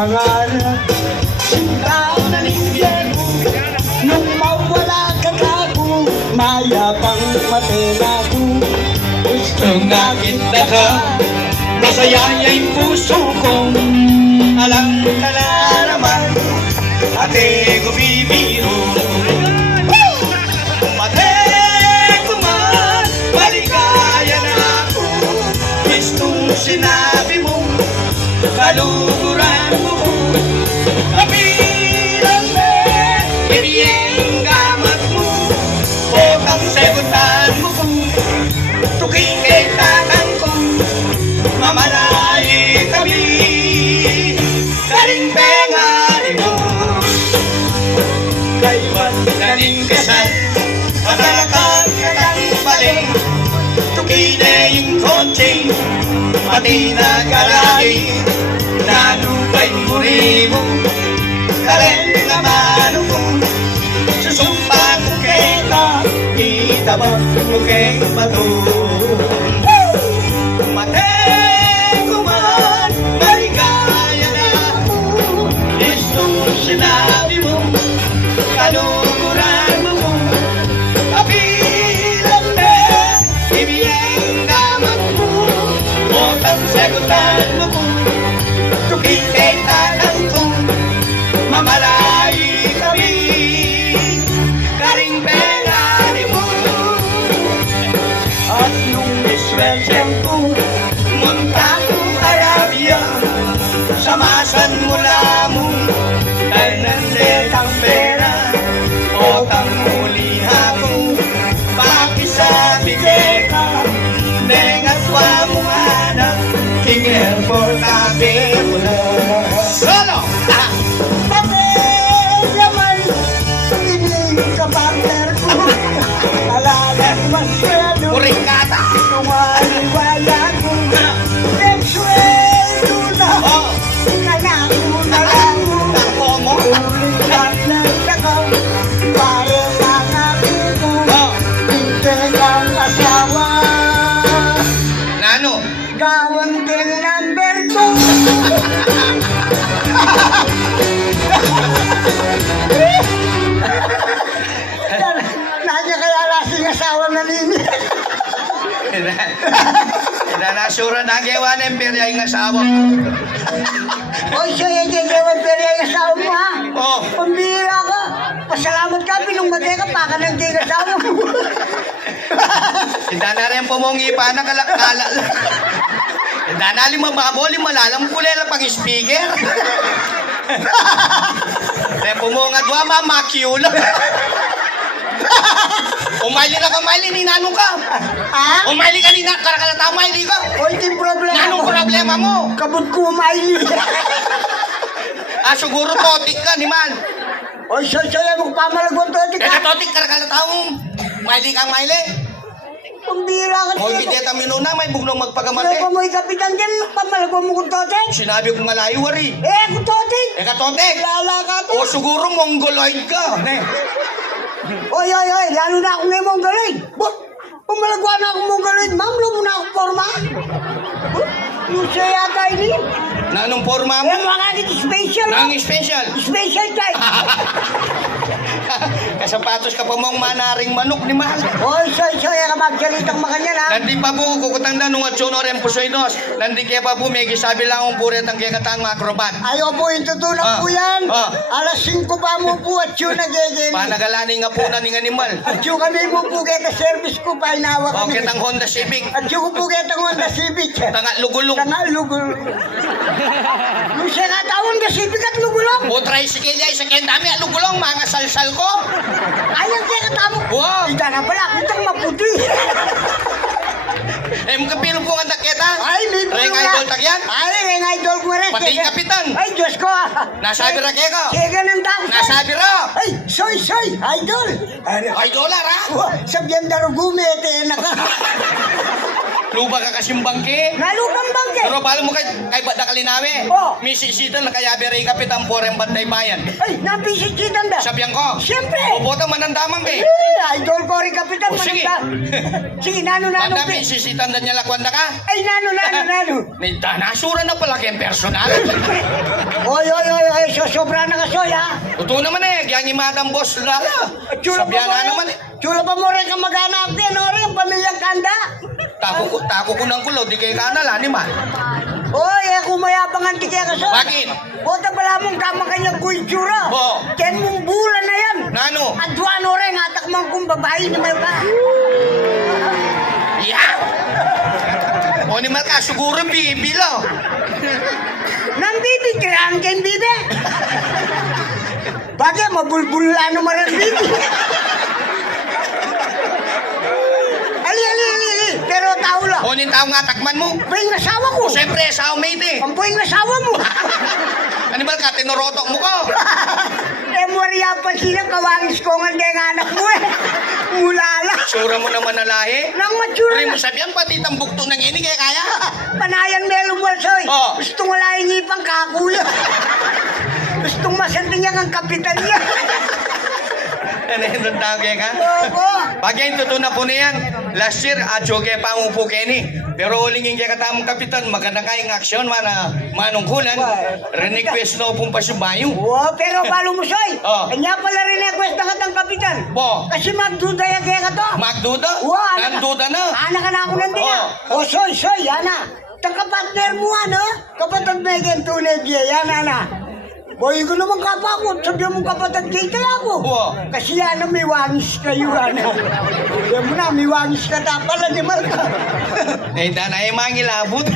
pangalan. Sinta na ninyo, nung mawala ka kako, mayabang matena ko. Gusto nga kita ka, masaya'y puso kong alam ka na naman, ate ko bibiro. Pate ko man, maligaya na ako, gustong sinabi mo, kaluguran mo. Kapilang na, ibiging gamat mo, o kang segutan mo kung tuking kay tatang ko, mamalayi kami, karing pengali mo. Kaiwan karing kasal, pagkakan katang paling, tukine yung kotseng, pati na karali, nanupay muri mo, karen nga mano ko, susumpa ko kita, itabang mo keng bato. Mateng ko man, maligaya na ako, gustong sinabi mo, kaluguran mo, kapilang na, ibiging gamat mo, otang sagutan mo ko, tuking kay tatang ko, mamalayi kami, karing pengali mo. At nung iswelsyang ko, munta ko Arabia, samasan mo lamang, dahil nandiyan ang pera, otang muli ako, pakisabi ka, nengat wa mo anak, king airport tabi mo na. Solo! Pati naman, piling ka partner ko, alalang masyado, uring kata, tumaliwala ko, nagsuelo na, kanako na lang, uling lahat ng takaw, parang ang ako ko, pinting ang asawa. Nano? Gawang din number 2. Nanya kaya lasing asawa na nini. Nasura na gawa ng perya yung asawa. Oy, siya yung gagawin pero yung asawa mo ha. Oh. Pambira ka. Pasalamat ka, pinumate ka, baka nang di asawa mo. Hindi na rin pumungi pa na kalakala. Hindi na lima maboli, malalam kulela pang speaker. Hindi pumunga dwa, mamakiula. Umayli na ka, Umayli, ni nanong ka. Ha? Umayli ka, ni karakalata, Umayli ka. Oy, di problema Nanong mo. problema mo? Kabut ko umayli. Siguro totik ka, ni man. Oy, siya yung pamalagon to. Kaya totik, karakalata mo. Umayli ka, Umayli. Pambira ka. Hoy, bideta minuna, may bugnong Ano magpagamate. pa mo ikapitan dyan, pamalagon mo kung totek? Sinabi ko nga layo, wari. Kung totek. Eka, totik. Lala ka to. O siguro mongoloid ka. Oy, lalo na ako ngayon mong galing. Pumalagwa na ako mong galing. Ma'am, lo mo na ako forma. Lusa yata ini. Na anong forma mo? Eh, mga kagit special. Nang special. Special type. Kasapatos ka pa mong manaring manok ni Mahal. Oy, soy, ka magkalitang makanyan ha. Nandi pa po, kukutang na nung atsuno rin po soynos. Nandi kaya pa po, may gisabi lang ang puret ang kaya katang akrobat. Ayaw po yung tutulong po yan. Alas 5 pa mo po at yun nagiging. Panagalani nga po na ning animal. At yung kami mo po kaya service ko pa inawa O, kami. kitang Honda Civic. At yung po kaya Honda Civic. Tanga lugulong. Tanga lugul. Lusa nga tawon ka Civic at lugulong. O, tricycle ya, isa kaya dami, lugulong, mga salsal ko. Ayaw kaya katamo. Wow. Ika na pala, kitang maputi. Eh, mga pinong ang nakita. Ay, may Reng idol takyan. Ay, Reng idol ko rin. Pati kapitan. Ay, Diyos ko. Nasabi ra kaya ka. Kaya ng tao. Nasabi ra. Ay, soy, idol. Ay, dollar ha. Sabihan daro gumete na ka. Luba ka kasing bangke. Nalubang bangke. Pero balo mo kay Bada Kalinawe. Oh. May sisitan na kaya beray kapitan po rin bantay bayan. Ay, napisisitan ba? Sabihan ko. Siyempre. Bobota manandamang be. Idol ko rin kapitan. O, sige. Sige, nano. Banda may sisitan na niya lakwanda ka. Ay, nano. May nasura na pala kayong personal. Oy, sobra na ka, Soy, ha? Totoo naman eh. Kaya ni Madam Boss na. Sabihan na naman eh. Chula pa mo rin ka mag-anak din, o rin, pamilyang kanda. Tako ko ng kulo. Di kayo kanala ni man. Oy, kung mayabangan di kaya ka, Soy. Bakit? Bota pala mong kama kanyang kultura. Oo. Ken mong bulan na yan. Nano? Adwan o rin, atak mong kung babae ni Melka. Yeah! O ni Malka, siguro bibilo. Nang bibi, kiraan ken bibi. Bagay, mabulbulan naman ang bibi. Ali. Pero tao lang. O ni tao nga takman mo. Buwing asawa ko. O siyempre, soulmate eh. Ang buwing asawa mo. Ano Malka, tinorotok mo ko. Moriya pa sila, kawangis ko nga ng anak mo eh. Mulala. Sura mo naman na lahi. Nang mature Puri mo na. sabihan, pati tambukto ng ini kaya kaya. Panayan melong walsoy. Oo. Gustong wala yung ipang kakuya. Gustong masanting yan ang kapitan niya. Ano yung tawag ka? Oo. Bagay totoo na po niyan. Last year, adyoge pa mo po keni. Pero uling yung katamong kapitan, maganda kayong aksyon, manungkulan. Request na upong pasubayo. Oo, pero balo mo soy. Oo. Kanya pala rin request na katang kapitan. Po. Kasi magduda yan kaya ka to. Magduda? Oo, Nanduda na. Anak ka na ako nandiyan. Oo. O soy, yana. Tangkapatner mo ano? Kapatid Megan tunay diya, yan ana. Boy, ko naman kapakot. Sabihan mo kapatid kita ako. Oo. Kasi yan may wangis kayo, ano. Sabihan mo na, may wangis ka ta pala ni Malka. Eh, danay mangilabot.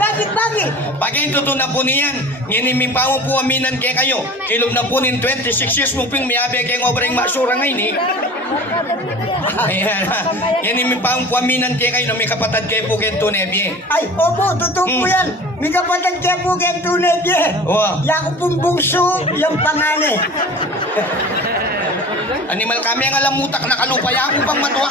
Bakit? Bagay totoo na po niyan. Nginiming pa mo po aminan kay kayo. Kilog na po nin 26 years mo ping miyabe kay ngobreng masura ngayon eh. Ayan. Nginiming pa mo po aminan kay kayo na may kapatid kay po kay Tunebye. Ay, opo, totoo po yan. May kapatid kaya po kaya tunay diya. Oo. Yako pong bungso, yung pangani. Animal kami ang alamutak na kalupaya akong pang matwa.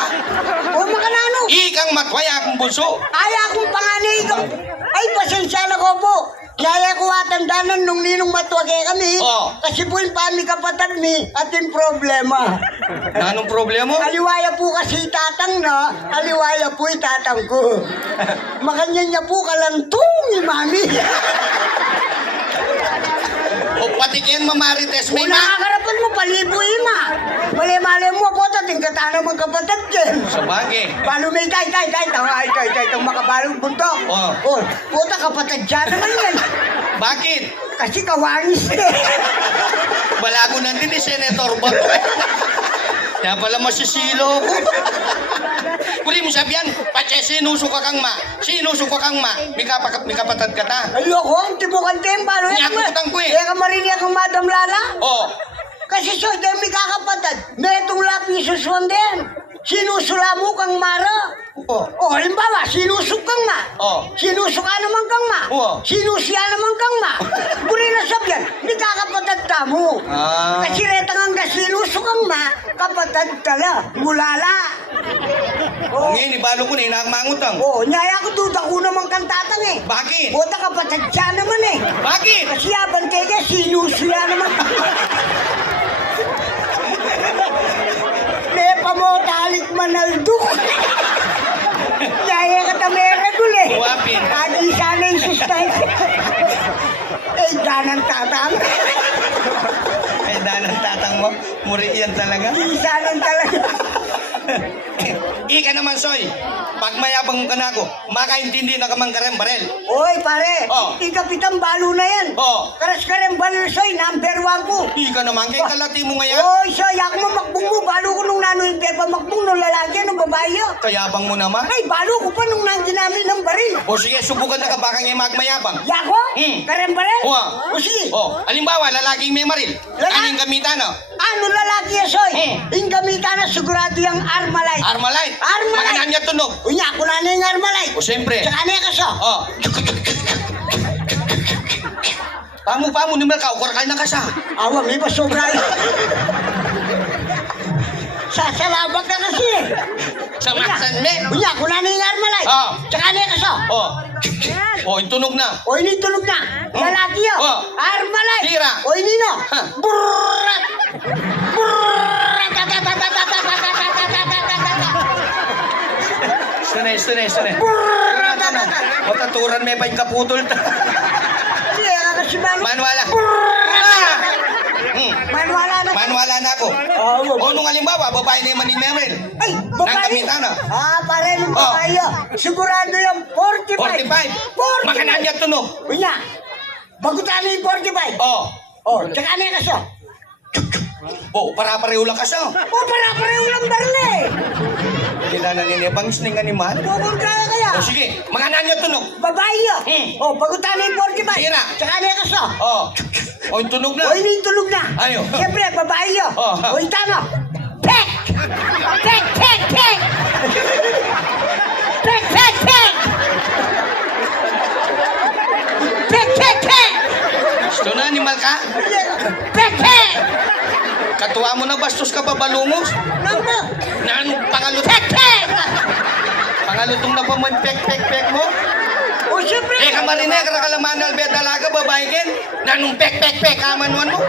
O makanano? Ikang matwaya akong bunso. Ay, akong pangani ikaw. Ay, pasensya na ko po. Kaya ko atandanan nung ninong matwage kami. Oo. Kasi po yung pami kapatid mi ating problema. Anong problema? Aliwaya po kasi tatang na, aliwaya po itatang ko. Makanya niya po kalantung ni mami. O patikin mamarites may Kung ma. nakakarapan mo, palibo ima. Mali-mali mo po, tingkata naman kapatid dyan. Sa bagay. Paano may tay, tang makabalong buntok. Oo. Oh, puta kapatid dyan naman yan. Bakit? Kasi kawangis na. Balago nandun ni Senator Bato. Kaya pala masisilo ko. Kuli mo sabihan, patse sinusok ka kang ma. Sinusok ka kang ma. May kapatid ka ta. Ayoko, ang tibukan tempa. Nyakutang ko eh. Kaya ka marinig ang Madam Lala. Oh. Kasi so, dahil may kakapatid, may itong lapisos din. Sinusula mo kang mara. O, halimbawa, sinusok kang ma. Oh. Sinusuka naman kang ma. Oh. Sinusya naman kang ma. Kuri na sabyan, may kakapatid ta mo. Ah. Kasi retang ang sinusok kang ma, kapatid tala, mulala. Oh. Ngayon, ibalo ko na inakmangutang. Oo, nyaya ko duda ko naman kang tatang eh. Bakit? Buta kapatid siya naman eh. Bakit? Kasi abang tega, sinusuya naman. Lepa mo, talik manalduk. Nyaya ka tamera dul eh. Wapin. Agi sana yung sustansya. Eh, ganang tatang. Ay, dalang tatang mo. Muri yan talaga. Agi sana talaga. Ika naman, Soy. Pag mayabang ka na ako, makaintindi na kamang karembarel. Oy, pare. Oh. Ikapitang balo na yan. Oh. Karas karembalo soy, number 1 ko. Ika naman, kay kalati mo ngayon. Oy, soy, ako mo makbung mo. Balo ko nung nanoy pa makbung nung lalaki, nung babae. Kayabang mo naman. Ay, balo ko pa nung nandiyan namin ng baril. O sige, subukan na ka baka ngayon magmayabang. Yako? Karembalo? Oo. O sige. Oh, alimbawa, lalaking may maril. Aning gamitan, no? Ano lalaki yan, soy? Yung gamitan na sigurado yung Armalite. Armalite. Armalite. Maganan niya tunog. Unya, ako na yung Armalite. O siyempre. Tsaka niya ka, so. Oh. Pamo, numel ka, ukor ka na kasa. Awa, may pasobra yun. Sasalabak na kasi. Sa masan me. Unya, kung nani yung armalay. Oh. Tsaka niya kaso. Oh. Oh, yung tunog na. O ini tulog na. Lalaki yun. Oh. Armalay. Tira. O ini no. Ha. Burrat. Burrat. Sunay. O taturan may pa yung kaputol. Sige, kakasibahan. Manwala. Manwala na. Manwala na ako. Oh, O nung halimbawa, babae na yung maning Meryl. ay, Nang babae. gamitan na. Pare ng babae yun. Sigurado yung 45. 45. Makanan niya tunog. Unya, bagutan na yung 45. Oh. Oh, tsaka niya kaso. Oh, para-pareho lang kaso. Oh, para-pareho lang barle. Kita na nila, bangis na yung animal. Pupunta na kaya. O sige, makanan niya tunog. Babae yun. Oh, bagutan na yung 45. Tira. Tsaka niya kaso. Oh. O yung tunog na. O, ini yung tulog na. Ayo. Siyempre, babae yun. Oh. O, itano. Pek! Pek, pek, pek! Pek, pek, pek! Pek, pek, pek! Gusto na, animal ka? Pek, pek! Katuwa mo na, bastos ka pa balungos? Nangbo! Naan, pangalutong. Pek, pek! Pangalutong na pa man, pek mo? O, siyempre. Eh, kamarine, karakalaman albet dalaga, babae ken. Nanong pek, amanuan mo?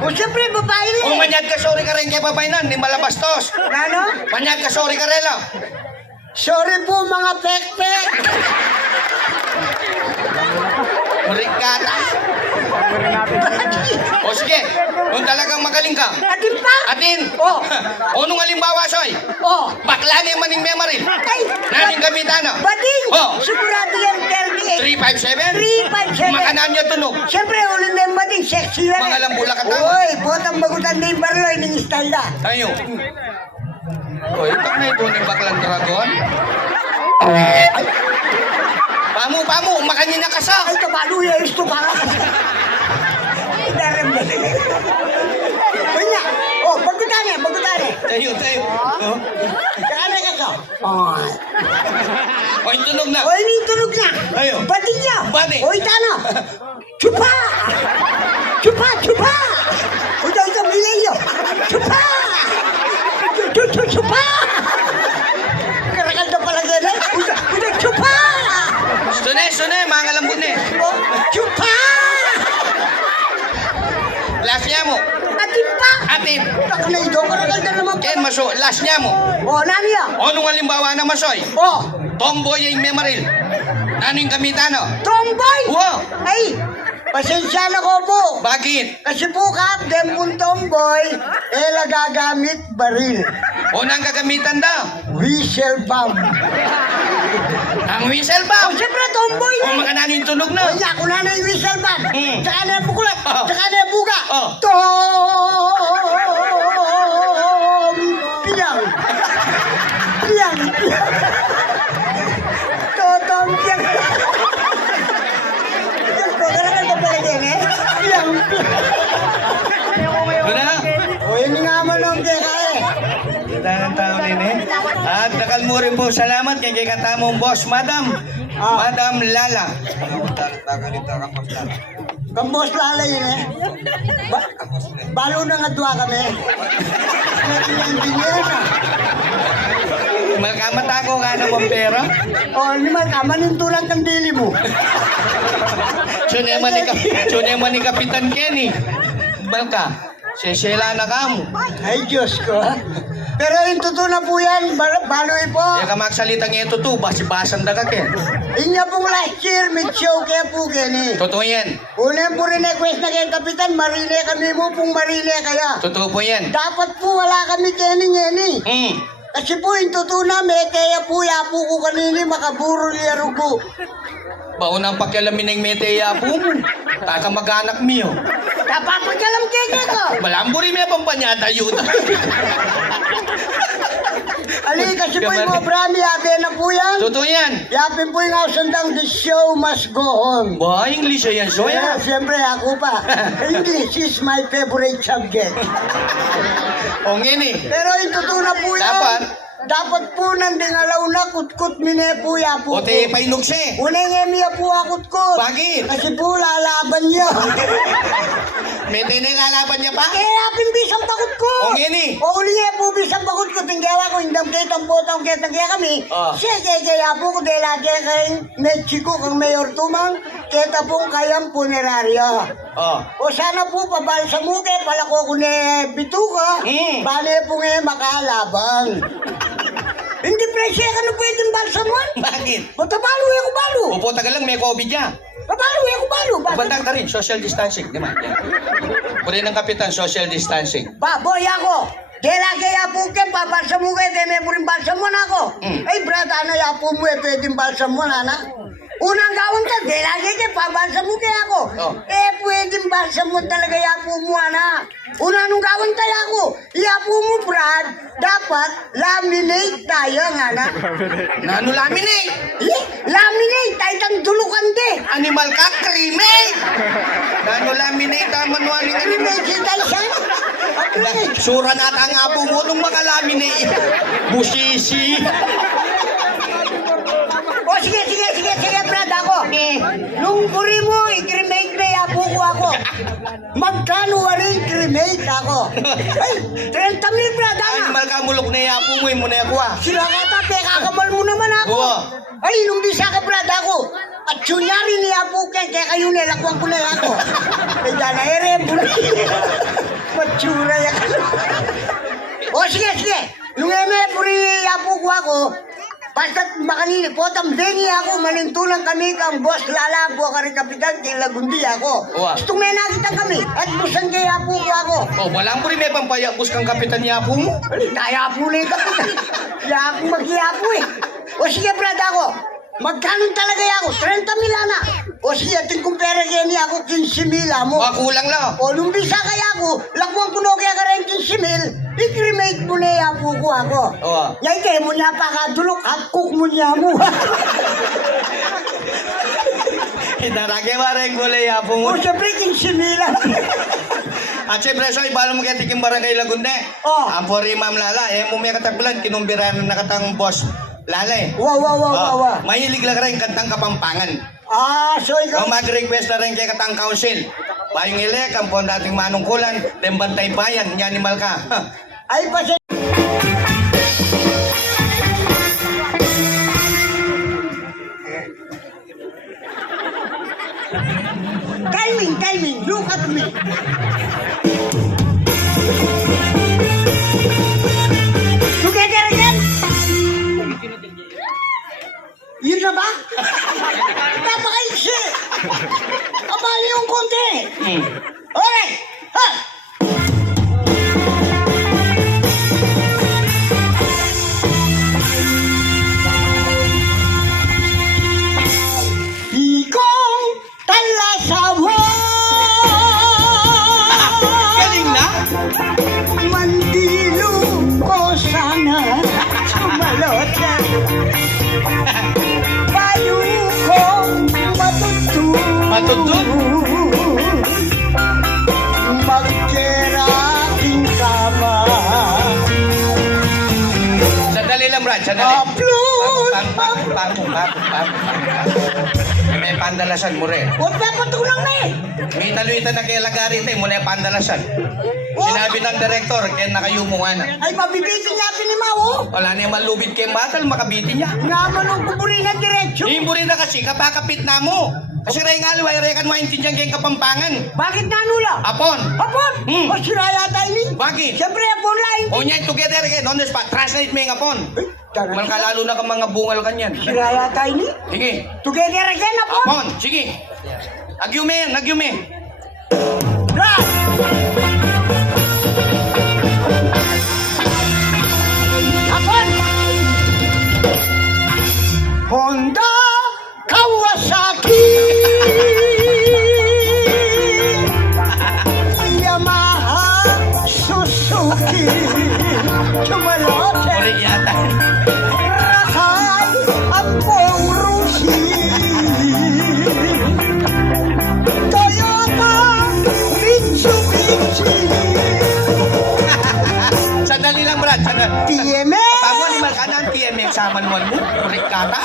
O, siyempre, babae rin. O manyad ka, sorry ka rin kay babae nan, di malabastos. Ano? Manyad ka, sorry ka rin lang. Sorry po, mga pek, pek. Marikata. O sige, kung talagang magaling ka. Atin pa? Atin. Oh. O nung halimbawa, soy. Oh. Bakla na yung maning memory. Ay! Naning gamitan na. Bading! Oh. Sigurado yan, 357? 357. Makanan niya tunog. Siyempre, ulit na yung bading, sexy yan. Mga lambula ka tao. Uy, botang bagutan na yung barloy ng style na. Tayo. O, ito na ito ng baklang dragon. Pamu, makanya na kasa. Ay, kabalo yan, gusto pa nga. Idarem na. Kanya, oh, bagutan eh. Tayo. O, Saka na ka ka. Oh. o yung tunog na. O, ini yung tunog na. Ayo. Bading niya. Badi. O, itano. Chupa! Chupa! O, ito, Milenyo. Chupa! Chupa! Karakal na pala gano'n. Udah, chupa! Sunay, mga lambot na. Oh, chupa! Last niya mo. Atin pa! Atin. Ako na ito, karakal na naman. Ken maso, last niya mo. Oh, nani yan? O nung halimbawa na masoy. Oh, Tomboy yung memory. Ano yung gamitan no? tomboy! Wow. Ay, pasensya na ko po. Bakit? Kasi po, Captain pong tomboy, nagagamit baril. O nang gagamitan daw. Whistle bomb. Ang whistle O, ba? siyempre, tomboy O na. makanan yung tunog O, na. iya, kung na yung whistle bomb. Tsaka na yung bukulat. Oh. Tsaka na yung buga. Oh. Piyang. Totong piyang. Diyos ko, talagang kapalagin eh. Piyang. Doon na. O, yun nga manong kaya eh. Kita ng tao din eh. At nakal mo rin po salamat kay katamong boss, Madam. Madam Lala. Kambos lalay yun eh. Balo na nga dua kami. Kasi yung engineer na. Malkamat ako ka naman pera. O, naman, manintulan ng dili mo. Suneman ni Kapitan Kenny. Balka, sesela na ka mo. Ay, Diyos ko. Pero yung totoo na po yan, baloy po. Kaya ka magsalitang ito to, basi-basan da ka Ken. Inya pong last year, mid-show kaya po gani. Totoo yan. Una po rin request na kayo, Kapitan, marine kami mo pong marine kaya. Totoo po yan. Dapat po wala kami keni-ngeni. Kasi po yung totoo na, may kaya po yapo ko kanini, makaburo niya rugo. Baunang pakialamin ng meteya po mo. Taka mag-anak miyo. Dapat po kalam kaya ko. Malamburi may pampanyata yun. Ali, kasi po yung mga brami, yabe na po yan. Totoo yan. Yapin po yung ausandang, the show must go on. Ba, English yan, so Yeah, yan. siyempre ako pa. English is my favorite subject. O ngini. Pero yung totoo na po yan. Dapat po nanding alaw na kutkut mine po ya po. O te painugse. Uneng emiya po akutkut. Bakit? Kasi po lalaban niya. May tinilalaban niya pa? Eh, apin bisang bakot ko. O ngini. O uli nga po bisang bakot ko. Tinggawa ko, indam kitang potang kitang kaya kami. Oh. Sige, kaya po ko dahil lagi kayong Mexico kang mayor tumang. Kita pong kayang puneraryo. Oh. O sana po pabal sa muke, pala ko ni bituka. Bale po ngayon makalabang. Hindi presya ka na pwedeng balsamon. Bakit? Bata balo, ako balo. Upo tagal lang, may COVID niya. Balo, ako balo. Bandang ka rin, social distancing, di ba? Yan. Puri ng kapitan, social distancing. Baboy ako. Dela kaya po ke pabalsa mo kaya may puring balsamon ako. Ay brad, ano ya po mo pwedeng balsamon, ana? Unang gawin ka, dela kaya pabalsa mo kaya ako. Oh. Eh, pwedeng balsamon talaga ya po mo, ana. Una nung gawin tayo ako, ya po mo, Brad, dapat laminate tayo, ana. Nano laminate? Eh, laminate, tayo tang dulukan de. Animal ka, cremate! Nano laminate, taman mo aning animal. Laminate tayo siya. Sura na ang apo mo nung makalaminate. Busisi. O sige, Brad, ako. Nung puri mo, i-cremate na yapo ko ako. Magkano rin cremate ako? Ay, 30,000, Brad, ana. Animal ka, mulok na yapo mo, mo na yakuha. Sila ka tape, kakabal mo naman ako. Oo. Ay, nung bisa ka, Brad, ako. At sunyari ni Apo Ken, kaya kayo nilakwang ko na ako. Ay, dana, ere, buli. Matsura yan. O, sige. Nung puri Apo ko ako, basta't makanini po, tambeni ako, manintulang kami kang boss lalabo ka rin kapitan, kay Lagundi ako. Uwa. Gusto may nakita kami, at busan kay Apo ko ako. Oh, walang mo rin may pampayabos kang kapitan ni apo mo. Kaya po na yung kapitan. Kaya ako maghiyapo eh. O sige, Brad, ako. Magkano talaga ako? 30,000 na. O sige, ating kumpera kaya niya ako 15,000 mo. Kulang lang. O nung bisa kaya ako, lakwang kuno kaya ka rin 15,000, i-cremate mo na yapo ko ako. Oo. Yay kayo mo niya pakadulok, hapkok mo niya mo. Idarake mo rin gulay apo mo. O siyempre 15,000. At siyempre, so, ibalo mo kaya tikim barangay Lagunde. Oh. Ang pori Ma'am Lala, mo may katagpulan, kinumbira mo nakatang boss Lala eh. Wow. Mahilig lang rin kantang Kapampangan. Ah, so ikaw. Mag-request na rin kay katang council. Bayong ilek, ang pon dating manungkulan, tembantay bayan, yan animal ka. Ay, pasensya. Timing, look at me. Together again? Yun na ba? Napakaiksi. Abali yung konti. Okay. Ha! Ikong talasawa. Galing na? Mandilo ko sana sumalot. Bayo ko Matutun? magkerating kama. Sandali lang, Brad, sandali. Upload! May pandalasan mo rin. Huwag na patulang na eh. May taluitan na kay Lagari, mo na yung pandalasan. Sinabi ng direktor, kaya nakayumungan na. Ay, mabibitin natin ni Mao. Wala na yung malubid kay Batal, makabitin niya. Naman ang kubuli na diretsyo. Hindi mo rin na kasi, kapakapit na mo. Kasi rin nga, luway rekan mo intindihan kay Kapampangan. Bakit nanula? Apon. Apon! O sila yata ini. Bakit? Siyempre, apon lain. O niyan, together again, on the spot. Translate mo yung apon. Man kalalo na ka mga bungal kanyan. Sila yata ini. Sige. Together again, apon. Apon, sige. Agyume yan, agyume. Brad! Apon! Honda Kawasaki Yamaha Suzuki Chumalot Uli yata. Rakal Ampong Rusi Toyota Mitsubishi Sandali lang, Brad. Sandali. TMX Pag mo animal ka na ang TMX sa manual mo, correct ka ta?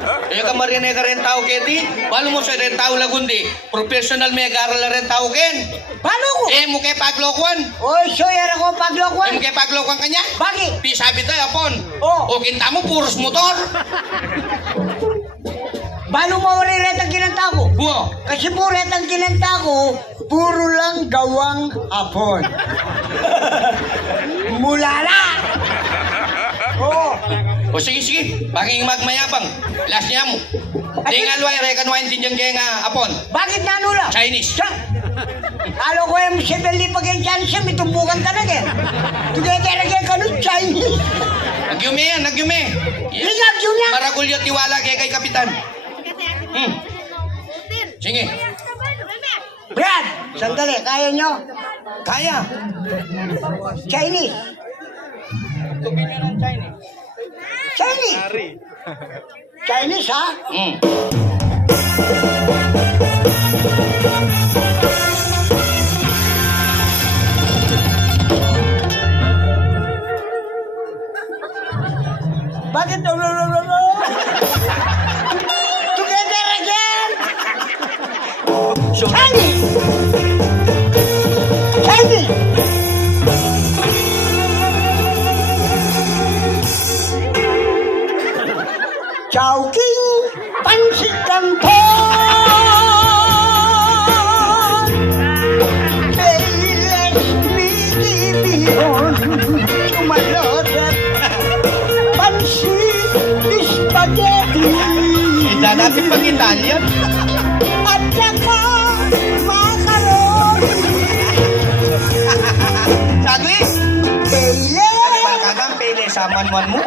Kaya ka marine ka rin tao keti. Paano mo sa rin tao lagundi? Professional may aral na rin tao ken. Paano ko? Mo kay paglokuan. Oy, so yan ako paglokuan. Mo kay paglokuan kanya. Bakit? Pisabi tayo apon. Oh. O kinta mo puros motor. Paano mo wala retang kinanta ko? Buo. Kasi po retang kinanta ko, puro lang gawang hapon. Mulala! Oo. O sige, sige. Baging magmayabang. Last niya mo. Di nga luway, rekan wain din dyan kaya nga apon. Bakit nanula? Chinese. Halo ko yung 7 lipag yung chance may tumbukan ka na eh. Together again ka nun, Chinese. Nagyume yan, nagyume. Ligab yun yan. Maragulyo tiwala kay kapitan. Sige. Brad, sandali, kaya nyo? Kaya. Chinese. Chinese. Chinese, ha? Bakit? Together again! Chinese! Chinese! Chowking pansit canton Bailes bibihon Sumalotep Pansit spaghetti Hindi natin pag-Italian. At saka macaron Sagli. Bailes Pagkagang pele sa manwan mo.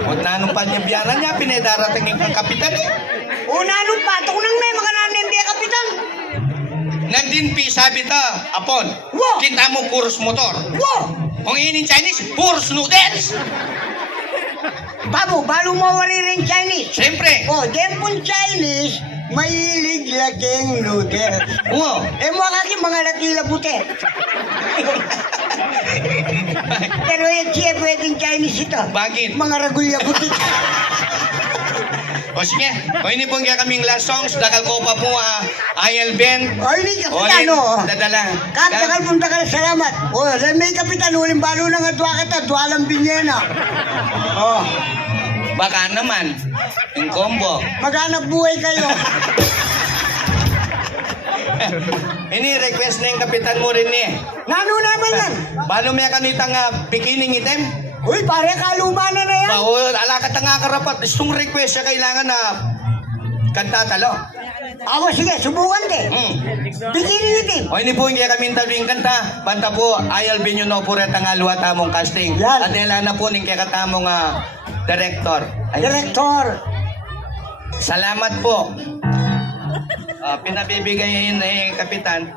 Huwag na nung panyabiyanan niya, pinedarating yung kapitan eh. Una nung patok nang may mga nanimbiya kapitan Nandin sabi ta, apon. Wow. Kita mo puros motor. Wow! Kung inin Chinese, puros noodles. Balo mo wali rin Chinese Siyempre. Oh, dempon Chinese, mahilig laking noodles. Wow. Mo kaki mga latila puti. Pero yung siya pwedeng Chinese ito. Bakit? Mga ragulya puti. O sige, o ini po nga kaming last songs. Dakal ko pa po Ayel Ben. Ay, ni O kapitan, oh. dadala. Kaptakal punta ka na salamat. Oh, may kapitan, uling balo na nga dwa kita, dwa lang binyena. Oh, Baka naman, yung combo. maghanap buhay kayo. Ini-request na yung kapitan mo rin eh. Nano naman yan? Paano may kanitang bikining item? Uy, pare, kaluma na yan. O, alakat na nga karapat. Itong request siya kailangan na kanta talo. Ako, sige, subukan din. Bikini itim. O, ini po yung kaya kaming taluing kanta. Banta po, Ayel Ben yun po rin tangaluwa tamong casting. Yan. At nila na po ning kaya katamong director. Ay, Direktor. salamat po. Pinabibigay yun eh, kapitan.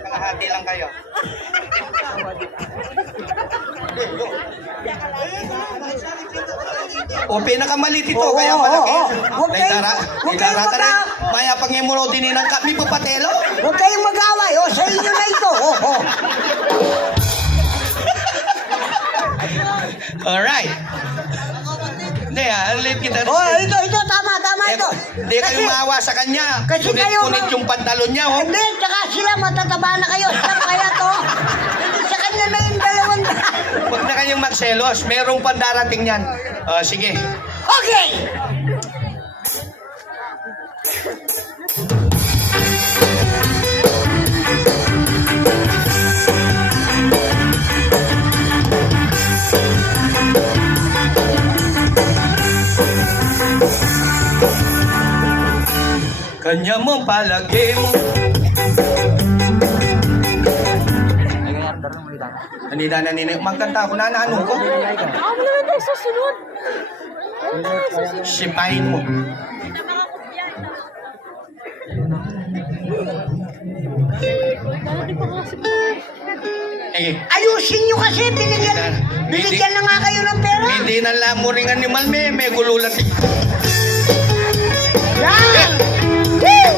Kalahati lang kayo. O pinakamalit ito, Oo, kaya oo, malaki. oo. Huwag kayo- huwag kayo mag- Maya pangimulo din ng kami papatelo. Huwag kayong mag-away. O, sa inyo na ito. Oh. Alright. Hindi late kita. Oh, ito, tama ito. Hindi kayo maawa sa kanya. kasi kayo Kunit ma- yung pantalon niya, oh. Hindi, tsaka sila matataba na kayo. Saan kaya to? Hindi sa kanya na yung dalawang Huwag na kayong magselos. Merong pandarating yan. Sige. Okay! Kanya mo palagi mo. Nanida na nini. Magkanta ako na ano ko. Ako naman tayo susunod. Sipahin mo. Darating pa kasi po. Ayusin nyo kasi, binigyan na nga kayo ng pera. Hindi na lang mo rin animal may gululat. Yan! Woo!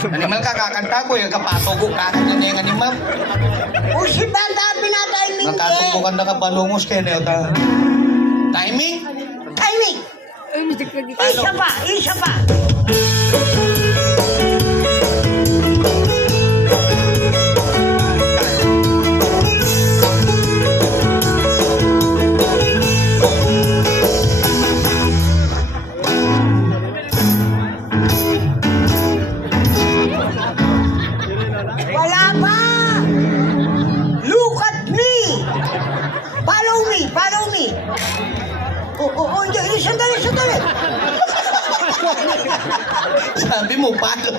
Animal ka, kakanta ko, yung kapatugo, kakanta niya yung animal. O si bata pinatiming Nakatubukan na kapalungos kayo na yun. Timing? Timing! Ay, music na dito. Isa pa, isa pa. Wala pa! Look at me! Follow me, follow me! Hindi, sandali, sandali! Sabi mo, palo.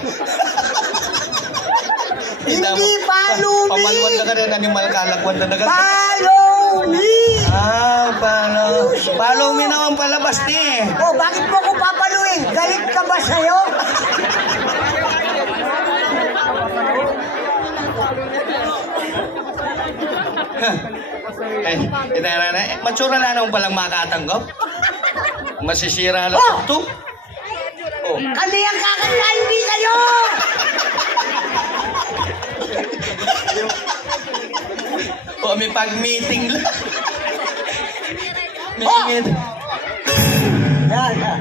Hindi follow me! Pamaluan ka rin, animal ka, lagwan na nagal. Follow me! Follow. Follow me naman palabas ni. Oh, bakit mo ko papaluin? Galit ka ba sa'yo? Matsura na naman palang makatanggap. Masisira lang Oh! ito. Oh. Kami ang kakanta, hindi kayo! Oh, may pag-meeting lang. May Oh! meeting. Yan, yan.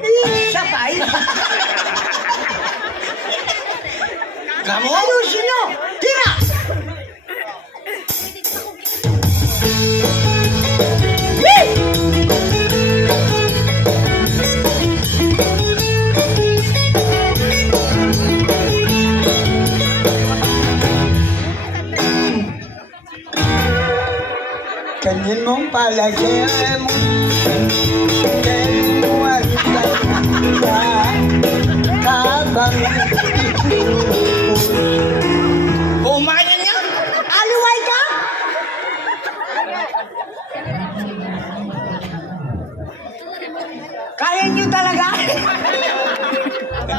Isa pa, isa. Kamo? Ayusin nyo! Tira! Kanyan mong palagyan mo Kailuan ka Kabang Kumain niya? Aluway ka? Kaya nyo talaga?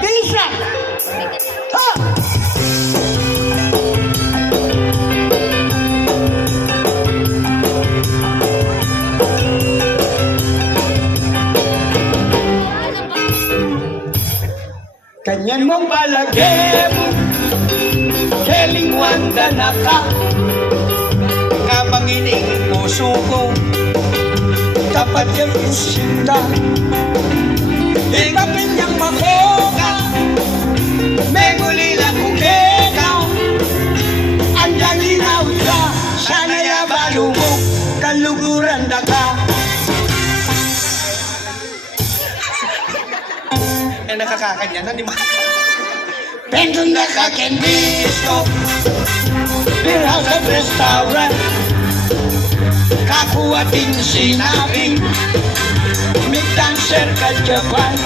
Bilis na! Oh! Kanyan mong palagyan mo Keling na ka. Kapangining puso ko. Tapat yung sinta Ikapin niyang makoka Megulila kukeka. Andyan linaw ka Sana yabalo mo Kaluguran na ka Nakakakanya na, di ba? Pendong na ka kendisto Beer house at restaurant Kakuha din sinabing May dancer ka Japan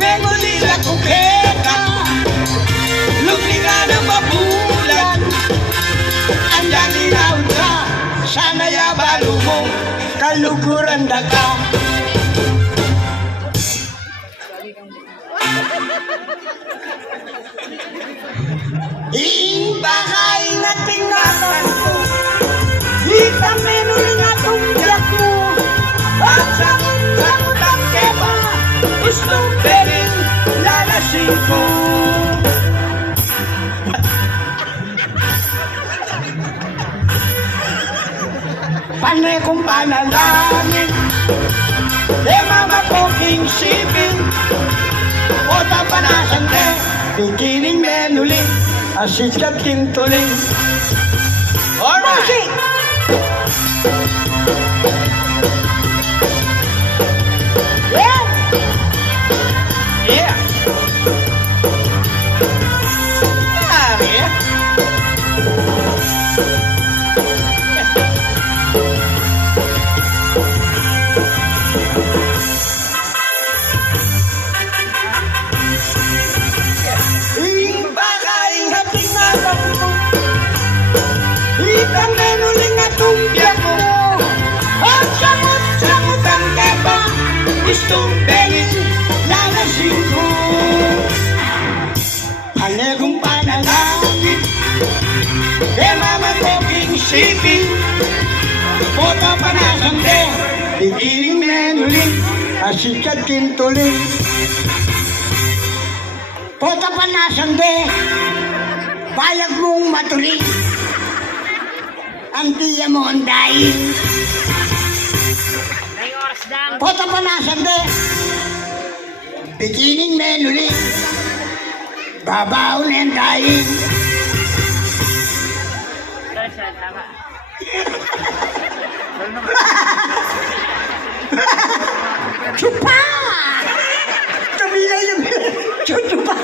Memulila kukeka Lumlinga na mabulan Andyan linaw ka Sana yabalo mo Kaluguran na ka Ibakay na tingnan ko Ita menuling atong biyak mo At samot ang keba Gustong perin lalasin ko Panay kong panalangin E mama poking sipin O tapanasan de Bikining menuling Asit ka tintuling Alright! Yeah! Yeah! Yeah! Ibakay na tingnan ko Ita menuling atong biyak mo At samot ang keba Gustong perin lalasin ko Halegong panalangin E mama poking sipin Pota panasan de Bikining menuling Asit ka tintuling Pota pa nasande, bayag mong matuloy. Ang tiya mo ang daing. Pota pa nasande, beginning menuli. Babaw na ang daing. Chupa! Kabila yung chupa.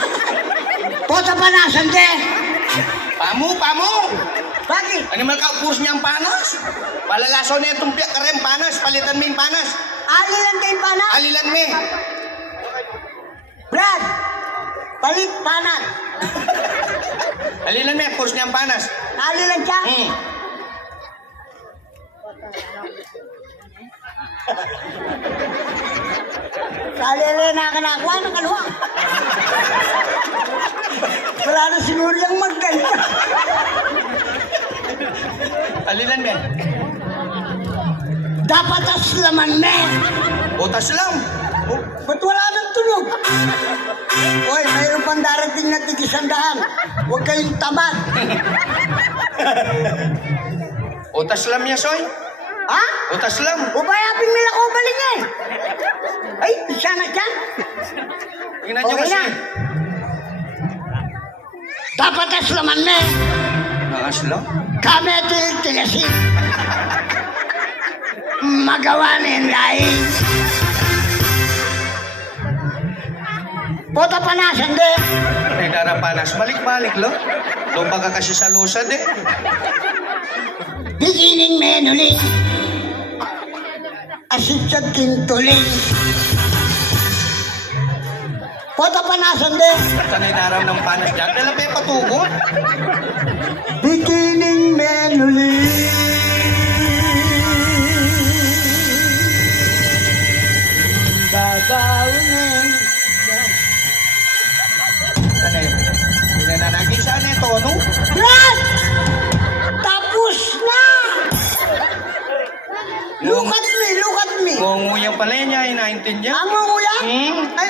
Pota pa nasande. Pamu! Bakit? Ano man kaupos niyang panas? Palalaso na itong karem panas. Palitan mo yung panas. Alilan kayo pana? Alilan me. Brad! Palit panat. Alilan me, pus niyang panas. Alilan siya? Kalele na ka na ako, ano kaluwa? Wala na siguro yung magkanta. Alilan me. Dapat aslaman me. Butas lang. Ba't wala nang tunog? Hoy, mayroon pang darating na tig-100. Huwag kayong tamad. Utas lang niya, Soy. Ha? Utas lang. Ubayapin nila ko balik eh. Ay, isa na dyan. Tingnan niyo Okay kasi. na. Dapat aslaman me. Nakaslo? Kami tigasin. Magawa na yung laing. Pota panasan de. Ay, darapanas. Balik-balik, lo. Lumba ka kasi sa lusad, eh. Beginning menuling. Asit sa tintuling. Pota panasan de. Sanay daram ng panas dyan. Dala pa yung patugon. Beginning menuling. Babaw na. Sanay. Pinananagin saan eh, tono? Brad! Tapos na! Look at me, look at me. Kung nguyang pala niya, inaintindi niya. Ang nguya? Hmm? Ay,